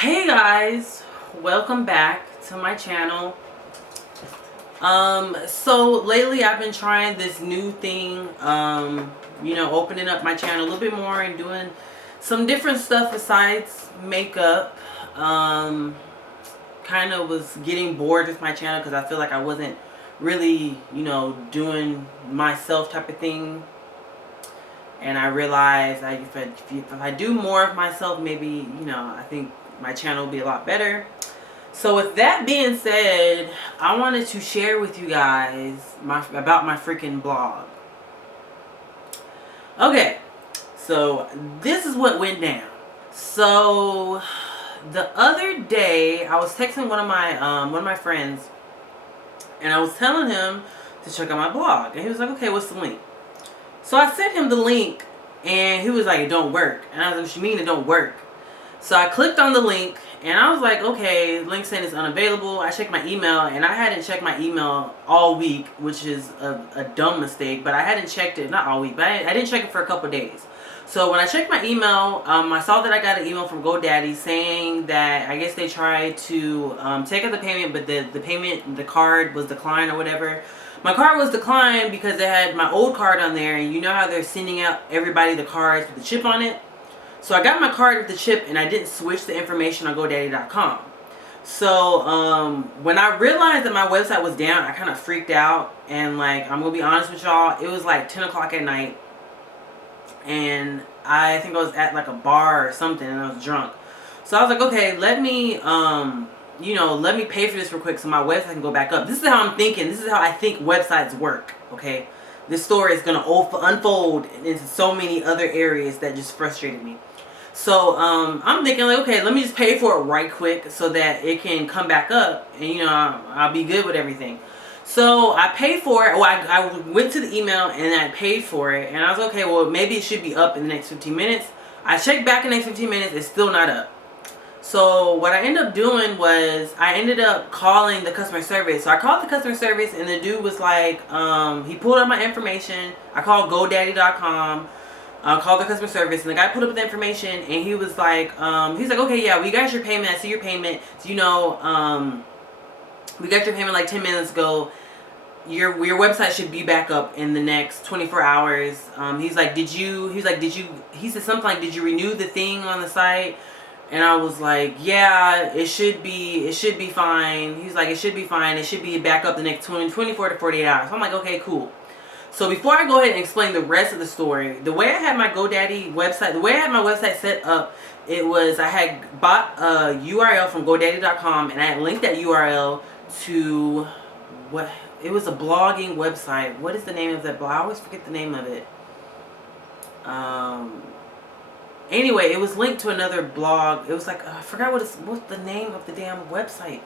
Hey guys, welcome back to my channel. So lately I've been trying this new thing, opening up my channel a little bit more and doing some different stuff besides makeup. Kind of was getting bored with my channel because I feel like I wasn't really, doing myself type of thing. And I realized if I do more of myself, maybe, I think my channel will be a lot better. So with that being said, I wanted to share with you guys about my freaking blog. Okay, so this is what went down. So the other day, I was texting one of my friends, and I was telling him to check out my blog, and he was like, "Okay, what's the link?" So I sent him the link, and he was like, "It don't work." And I was like, "What you mean it don't work?" So I clicked on the link, and I was like, okay, link saying it's unavailable. I checked my email, and I hadn't checked my email all week, which is a dumb mistake. But I hadn't checked it, not all week, but I didn't check it for a couple days. So when I checked my email, I saw that I got an email from GoDaddy saying that I guess they tried to take out the payment, but the card was declined or whatever. My card was declined because they had my old card on there, and you know how they're sending out everybody the cards with the chip on it? So I got my card with the chip, and I didn't switch the information on GoDaddy.com. So when I realized that my website was down, I kind of freaked out. And like, I'm going to be honest with y'all, it was like 10 o'clock at night. And I think I was at like a bar or something, and I was drunk. So I was like, okay, let me pay for this real quick so my website can go back up. This is how I'm thinking. This is how I think websites work, okay? This story is going to unfold into so many other areas that just frustrated me. So I'm thinking like, okay, let me just pay for it right quick so that it can come back up, and I'll be good with everything. So I paid for it. Well, I went to the email and I paid for it, and I was okay, well, maybe it should be up in the next 15 minutes. I checked back in the next 15 minutes, it's still not up. So what I ended up doing was I ended up calling the customer service. So I called the customer service, and the dude was like, he pulled up my information. I called GoDaddy.com. I called the customer service, and the guy put up the information, and he was like, okay, yeah, we got your payment. I see your payment. So, we got your payment like 10 minutes ago. Your website should be back up in the next 24 hours. He said something like, did you renew the thing on the site? And I was like, yeah, it should be fine. He's like, it should be fine. It should be back up the next 24 to 48 hours. So I'm like, okay, cool. So before I go ahead and explain the rest of the story, the way I had my GoDaddy website, the way I had my website set up, it was I had bought a URL from GoDaddy.com, and I had linked that URL to it was a blogging website. What is the name of that blog? I always forget the name of it. Anyway, it was linked to another blog. It was like, I forgot what's the name of the damn website.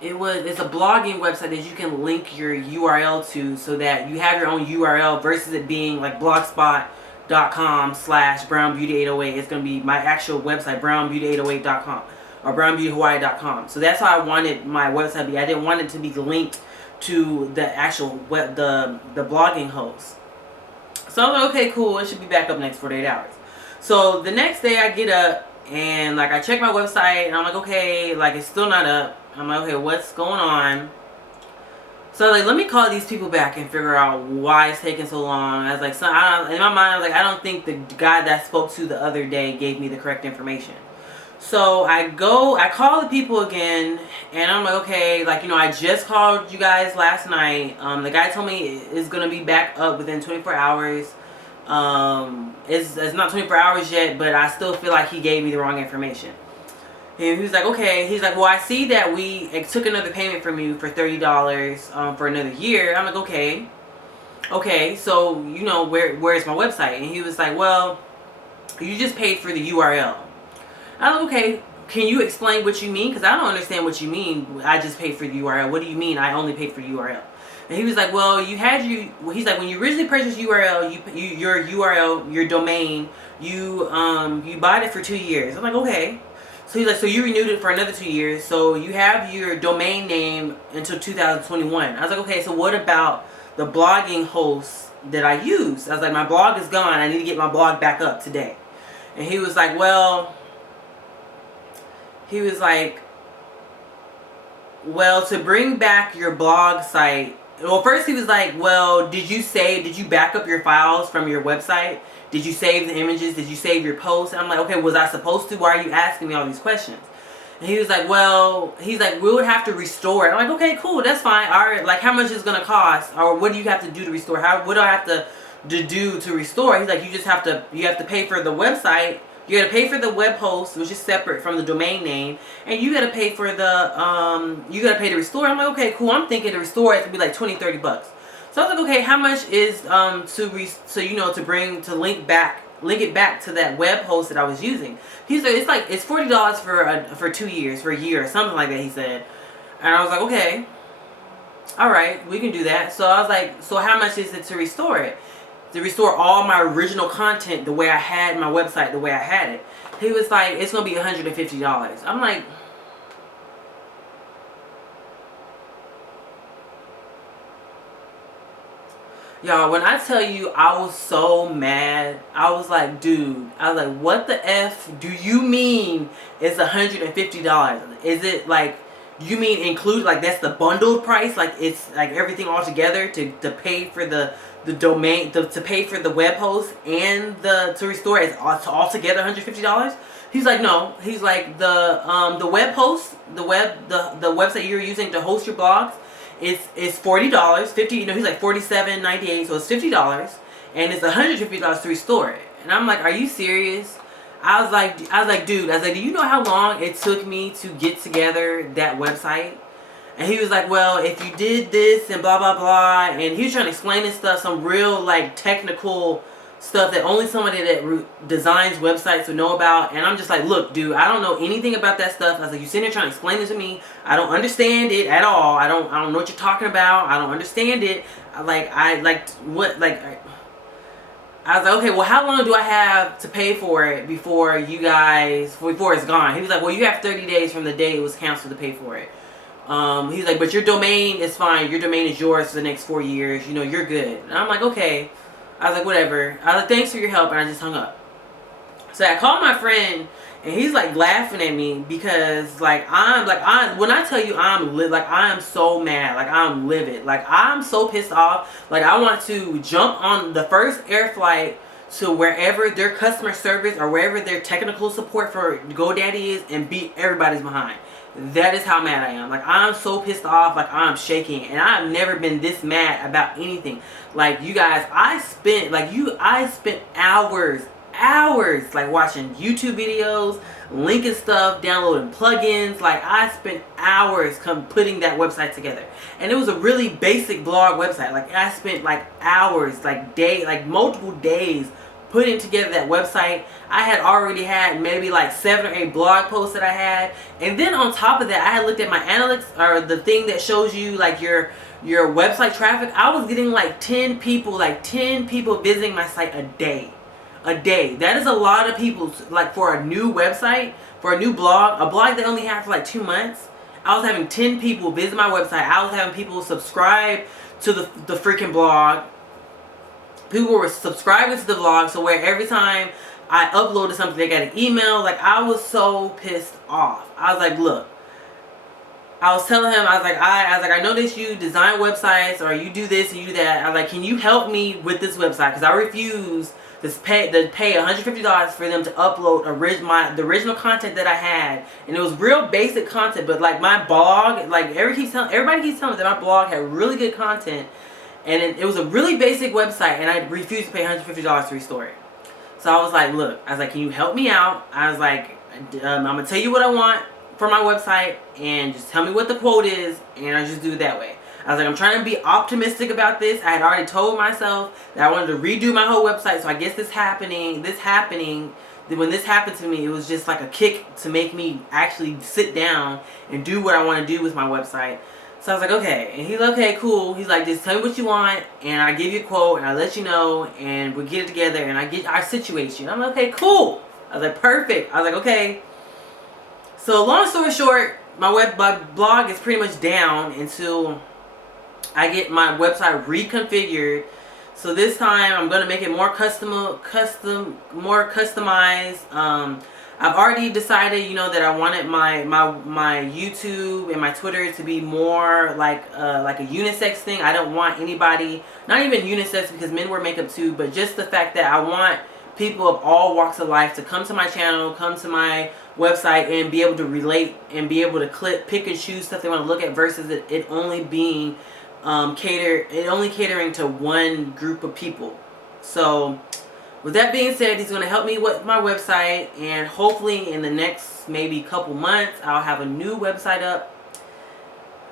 It's a blogging website that you can link your URL to so that you have your own URL versus it being like blogspot.com/brownbeauty808. It's going to be my actual website, brownbeauty808.com or brownbeautyhawaii.com. So that's how I wanted my website to be. I didn't want it to be linked to the actual the blogging host. So I was like, okay, cool. It should be back up next 48 hours. So the next day I get up and like I check my website, and I'm like, okay, like it's still not up. I'm like, okay, what's going on? So like, let me call these people back and figure out why it's taking so long. I was like, in my mind, I was like, I don't think the guy that I spoke to the other day gave me the correct information. So I call the people again, and I'm like, okay, like, I just called you guys last night. The guy told me it's gonna be back up within 24 hours. It's not 24 hours yet, but I still feel like he gave me the wrong information. And he was like, okay. He's like, well, I see that we took another payment from you for $30 for another year. I'm like, okay. Okay, so, where's my website? And he was like, well, you just paid for the URL. I'm like, okay, can you explain what you mean? Because I don't understand what you mean. I just paid for the URL. What do you mean I only paid for the URL? And he was like, well, he's like, when you originally purchased URL, your URL, your domain, you bought it for 2 years. I'm like, okay. So he's like, so you renewed it for another 2 years. So you have your domain name until 2021. I was like, okay, so what about the blogging host that I use? I was like, my blog is gone. I need to get my blog back up today. And he was like, well, he was like, well, to bring back your blog site. Well, first he was like, well, did you back up your files from your website? Did you save the images? Did you save your posts? And I'm like, okay, was I supposed to? Why are you asking me all these questions? And he was like, well, he's like, we would have to restore it. I'm like, okay, cool, that's fine. All right, like, how much is it gonna cost? Or what do you have to do to restore? What do I have to do to restore? He's like, you have to pay for the website. You gotta pay for the web host, which is separate from the domain name, and you gotta pay for the you gotta pay to restore. I'm like, okay, cool. I'm thinking to restore it could be like $20-30. So I was like, okay, how much is to link it back to that web host that I was using? He said it's $40 for 2 years, for a year, or something like that. He said, and I was like, okay, all right, we can do that. So I was like, so how much is it to restore it? To restore all my original content the way I had my website, the way I had it. He was like, it's gonna be $150. I'm like, y'all, when I tell you I was so mad, I was like, dude, I was like, what the F do you mean it's $150? Is it like, you mean include, like, that's the bundled price? Like, it's like everything all together to pay for the domain, to pay for the web host and to restore it all together $150? He's like, no. He's like, the web host, the website you're using to host your blogs, it's $40, 50. You know, he's like $47.98, so it's $50, and it's $150 to restore it. And I'm like, are you serious? I was like, dude, do you know how long it took me to get together that website? And he was like, well, if you did this and blah, blah, blah. And he was trying to explain this stuff, some real, like, technical stuff that only somebody that designs websites would know about. And I'm just like, look, dude, I don't know anything about that stuff. I was like, you sitting there trying to explain this to me. I don't understand it at all. I don't know what you're talking about. I don't understand it. I was like, okay, well, how long do I have to pay for it before it's gone? He was like, well, you have 30 days from the day it was canceled to pay for it. He's like, but your domain is fine. Your domain is yours for the next 4 years. You know, you're good. And I'm like, okay. I was like, whatever. I was like, thanks for your help. And I just hung up. So I called my friend, and he's like laughing at me because when I tell you I am so mad, like I'm livid, like I'm so pissed off, like I want to jump on the first air flight to wherever their customer service or wherever their technical support for GoDaddy is and beat everybody's behind. That is how mad I am. Like, I'm so pissed off, like I'm shaking, and I've never been this mad about anything. Like, you guys, I spent hours like watching YouTube videos, linking stuff, downloading plugins. Like, I spent hours putting that website together, and it was a really basic blog website. Like, I spent like hours, like multiple days putting together that website. I had already had maybe like 7 or 8 blog posts that I had, and then on top of that, I had looked at my analytics, or the thing that shows you like your website traffic. I was getting like 10 people visiting my site a day. That is a lot of people, like, for a new website, for a new blog, a blog that only had for like 2 months. I was having 10 people visit my website. I was having people subscribe to the freaking blog. People were subscribing to the vlog, so where every time I uploaded something, they got an email. Like, I was so pissed off. I was like, look, I was telling him, I was like, I know that you design websites, or you do this and you do that. I was like, can you help me with this website? Because I refuse to pay $150 for them to upload the original content that I had. And it was real basic content, but like my blog, like everybody keeps telling me that my blog had really good content. And it was a really basic website, and I refused to pay $150 to restore it. So I was like, look, can you help me out? I was like, I'm going to tell you what I want for my website, and just tell me what the quote is, and I'll just do it that way. I was like, I'm trying to be optimistic about this. I had already told myself that I wanted to redo my whole website, so I guess this happening, when this happened to me, it was just like a kick to make me actually sit down and do what I want to do with my website. So I was like, okay. And he's like, okay, cool. He's like, just tell me what you want, and I give you a quote, and I let you know, and we get it together, and I situate you. And I'm like, okay, cool. I was like, perfect. I was like, okay. So long story short, my blog is pretty much down until I get my website reconfigured. So this time I'm gonna make it more customized. I've already decided, you know, that I wanted my YouTube and my Twitter to be more like a unisex thing. I don't want anybody, not even unisex because men wear makeup too, but just the fact that I want people of all walks of life to come to my channel, come to my website, and be able to relate and be able to pick and choose stuff they want to look at, versus it only being catering to one group of people. So with that being said, he's going to help me with my website, and hopefully in the next maybe couple months I'll have a new website up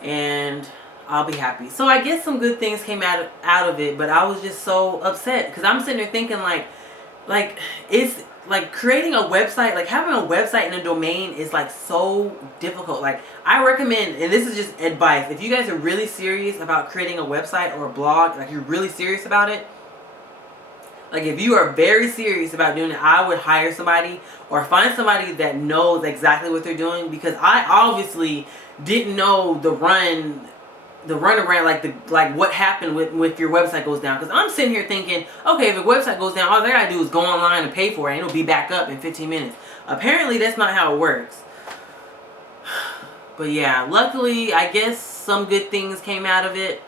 and I'll be happy. So I guess some good things came out of it, but I was just so upset because I'm sitting there thinking like it's like creating a website, like having a website and a domain is like so difficult. Like I recommend, and this is just advice, if you guys are really serious about creating a website or a blog, like you're really serious about it, like if you are very serious about doing it, I would hire somebody or find somebody that knows exactly what they're doing, because I obviously didn't know the run around, like what happened with your website goes down. Because I'm sitting here thinking, okay, if a website goes down, all I gotta do is go online and pay for it and it'll be back up in 15 minutes. Apparently that's not how it works. But yeah, luckily I guess some good things came out of it.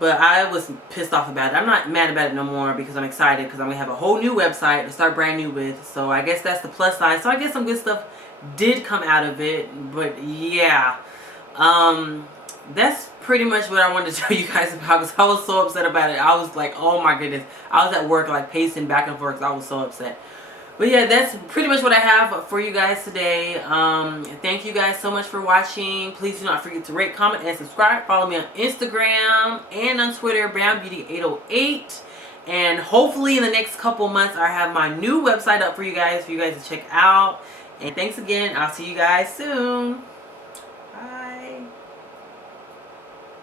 But I was pissed off about it. I'm not mad about it no more because I'm excited because I'm going to have a whole new website to start brand new with. So I guess that's the plus side. So I guess some good stuff did come out of it. But yeah, that's pretty much what I wanted to tell you guys about, because I was so upset about it. I was like, oh my goodness. I was at work like pacing back and forth because I was so upset. But yeah, that's pretty much what I have for you guys today. Thank you guys so much for watching. Please do not forget to rate, comment, and subscribe. Follow me on Instagram and on Twitter, BrownBeauty808. And hopefully in the next couple months, I have my new website up for you guys to check out. And thanks again. I'll see you guys soon. Bye.